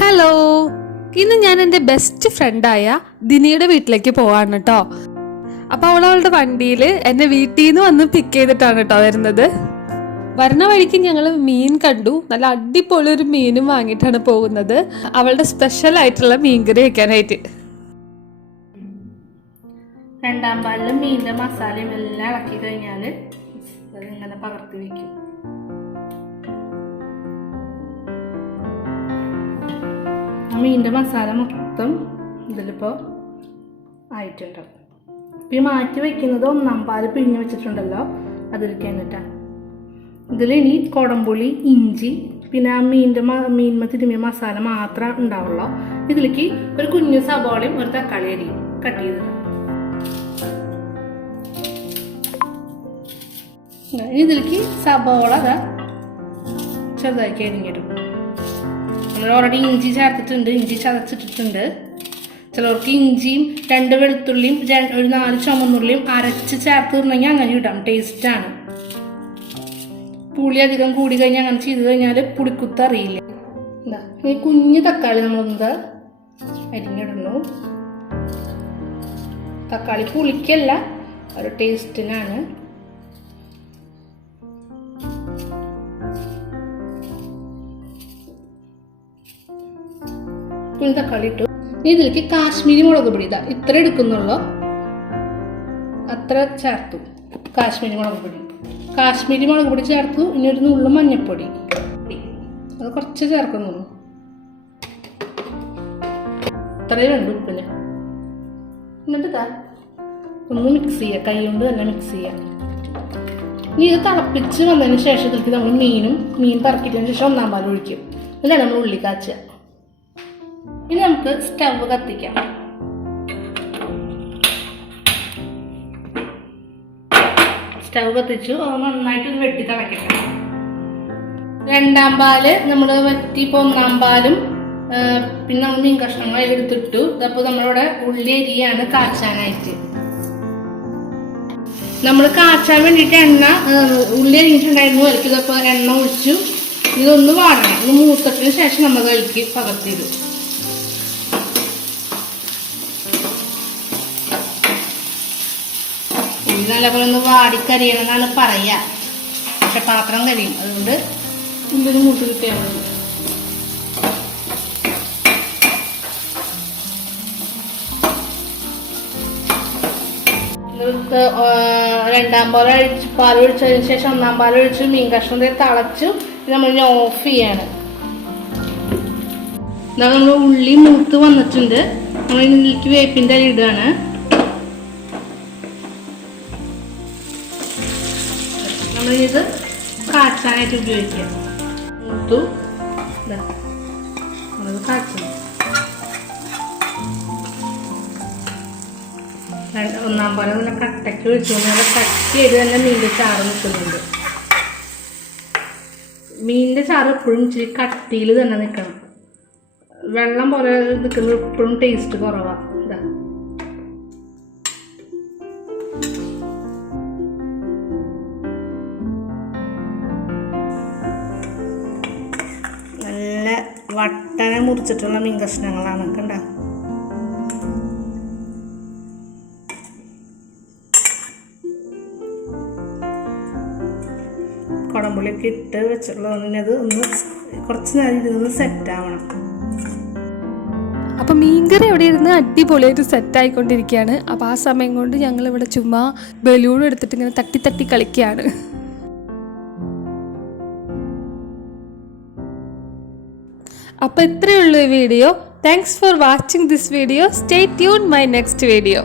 Hello, ഇന്ന് ഞാൻ എൻ്റെ ബെസ്റ്റ് ഫ്രണ്ടായ ദിനിയുടെ വീട്ടിലേക്ക് പോവാണ് കേട്ടോ. അപ്പോൾ അവളുടെ വണ്ടിയിൽ എന്നെ വീട്ടിൽ നിന്ന് വന്ന് പിക്ക് ചെയ്തിട്ടാണ് കേട്ടോ വരുന്നത്. വരുന്ന വഴിക്ക് ഞങ്ങൾ മീൻ കണ്ടു. നല്ല അടിപൊളി ഒരു മീനും വാങ്ങിയിട്ടാണ് പോകുന്നത്, അവളുടെ സ്പെഷ്യൽ ആയിട്ടുള്ള മീൻകറി വെക്കാനായിട്ട്. രണ്ടാം പാലിലും മീനിൻ്റെ മസാലയും എല്ലാം ഇളക്കി കഴിഞ്ഞാൽ അതിങ്ങനെ പകർത്തി വയ്ക്കും. മീനിൻ്റെ മസാല മൊത്തം ഇതിലിപ്പോൾ ആയിട്ടുണ്ട്. ഇപ്പം ഈ മാറ്റി വയ്ക്കുന്നത് ഒന്നാം പാല് പിഴിഞ്ഞ് വെച്ചിട്ടുണ്ടല്ലോ, അതിലേക്ക് എന്നിട്ടാ. ഇതിലിനി കുടംപുളി, ഇഞ്ചി, പിന്നെ ആ മീൻമ തിരുമിയ മസാല മാത്രമേ ഉണ്ടാവുള്ളൂ. ഇതിലേക്ക് ഒരു കുഞ്ഞു സബോളയും ഒരു തക്കാളി അരിയും കട്ട് ചെയ്തിട്ട് ഇതിലേക്ക് സബോള ചെറുതാക്കി അരിഞ്ഞിടും. നമ്മൾ ഓൾറെഡി ഇഞ്ചി ചേർത്തിട്ടുണ്ട്, ഇഞ്ചി ചതച്ചിട്ടിട്ടുണ്ട്. ചിലർക്ക് ഇഞ്ചിയും 2 വെളുത്തുള്ളിയും ഒരു 4 ചുമന്നുള്ളിയും അരച്ച് ചേർത്തിട്ടുണ്ടെങ്കിൽ അങ്ങനെ ഇടാം, ടേസ്റ്റാണ്. പുളി അധികം കൂടി കഴിഞ്ഞാൽ അങ്ങനെ ചെയ്ത് കഴിഞ്ഞാൽ പുളിക്കുത്ത് അറിയില്ല. എന്താ ഈ കുഞ്ഞു തക്കാളി നമ്മളെന്താ അരിഞ്ഞിടുന്നു. തക്കാളി പുളിക്കല്ല, ഒരു ടേസ്റ്റിനാണ്. കുഞ്ഞു തക്കാളി ഇട്ടു. ഇതിലേക്ക് കാശ്മീരി മുളക് പൊടി ഇത്ര എടുക്കുന്നുള്ളൂ, അത്ര ചേർത്തു. കാശ്മീരി മുളക് പൊടി ചേർത്തു. ഇനി ഒരു നുള്ളു മഞ്ഞൾപ്പൊടി, അത് കുറച്ച് ചേർക്കുന്നുള്ളൂ. ഇത്രയും വേണ്ട ഉപ്പിന്. എന്നിട്ട് ഒന്ന് മിക്സ് ചെയ്യുക, കൈ കൊണ്ട് തന്നെ മിക്സ് ചെയ്യുക. ഇനി ഇത് തിളപ്പിച്ച് വന്നതിന് ശേഷം ഇതിലേക്ക് നമ്മൾ മീൻ പറക്കിയതിന് ശേഷം ഒന്നാം പാൽ ഒഴിക്കും. എന്നിട്ടാണ് നമ്മൾ ഉള്ളി കാച്ചുക. ഇനി നമുക്ക് സ്റ്റവ് കത്തിക്കാം. സ്റ്റവ് കത്തിച്ചു, നന്നായിട്ട് വെട്ടി തിളക്കട്ടെ. രണ്ടാം പാല് നമ്മൾ വറ്റി. ഇപ്പോൾ ഒന്നാം പാലും പിന്നെ നമ്മൾ മീൻ കഷ്ണങ്ങൾ അതിലെടുത്തിട്ടു. അപ്പോൾ നമ്മളിവിടെ ഉള്ളി അരിയാണ് കാച്ചാനായിട്ട്. നമ്മൾ കാച്ചാൻ വേണ്ടിയിട്ട് ഉള്ളി അരിഞ്ഞിട്ടുണ്ടായിരുന്നു. അതിലേക്ക് ഇതപ്പോൾ എണ്ണ ഒഴിച്ചു. ഇതൊന്ന് വാടണം. ഇത് മൂത്തതിന് ശേഷം നമ്മൾ അതിലേക്ക് പകർത്തിയിടും. നല്ലപോലെ ഒന്ന് വാടിക്കരിയണം എന്നാണ് പറയുക, പക്ഷെ പാത്രം കരിയും. അതുകൊണ്ട് ഇതിന് മൂട്ട് കിട്ടിയാൽ മതി. രണ്ടാം പാൽ ഒഴിച്ചതിന് ശേഷം ഒന്നാം പാൽ ഒഴിച്ച് മീൻ കഷ്ണം തിളച്ചു. നമ്മൾ ഓഫ് ചെയ്യാണ്. ഇതാ നമ്മൾ ഉള്ളി മൂത്ത് വന്നിട്ടുണ്ട്. നമ്മൾ ഇതിലേക്ക് വേപ്പിൻ്റെ അരി ഇടുകയാണ്. നമ്മളിത് കാച്ചാനായിട്ട് ഉപയോഗിക്കുക. മൂത്തു നമ്മളത് കാച്ചണം. ഒന്നാം പോലെ നല്ല കട്ടയ്ക്ക് ഒഴിച്ചു കഴിഞ്ഞാൽ കട്ടിയായിട്ട് തന്നെ മീനിൻ്റെ ചാറ് നിൽക്കുന്നുണ്ട്. മീനിൻ്റെ ചാറ് എപ്പോഴും ഇച്ചിരി കട്ടിയിൽ തന്നെ നിൽക്കണം. വെള്ളം പോലെ നിൽക്കുന്നത് എപ്പോഴും ടേസ്റ്റ് കുറവാണ്. ഇതാ നല്ല വട്ടനെ മുറിച്ചിട്ടുള്ള മീൻ കഷ്ണങ്ങളാണ് കണ്ട. കുടംപുളിയൊക്കെ ഇട്ട് വെച്ചിട്ടുള്ളത് ഒന്ന് കുറച്ച് നേരം ഇരുന്ന് സെറ്റ് ആവണം. അപ്പം മീൻകറി എവിടെ ഇരുന്ന് അടിപൊളിയായിട്ട് സെറ്റായിക്കൊണ്ടിരിക്കുകയാണ്. അപ്പോൾ ആ സമയം കൊണ്ട് ഞങ്ങളിവിടെ ചുമ്മാ ബലൂൺ എടുത്തിട്ട് ഇങ്ങനെ തട്ടി തട്ടി കളിക്കുകയാണ്. അപ്പോൾ ഇത്രയേ ഉള്ളൂ ഈ video. Thanks for watching this video. Stay tune my next video.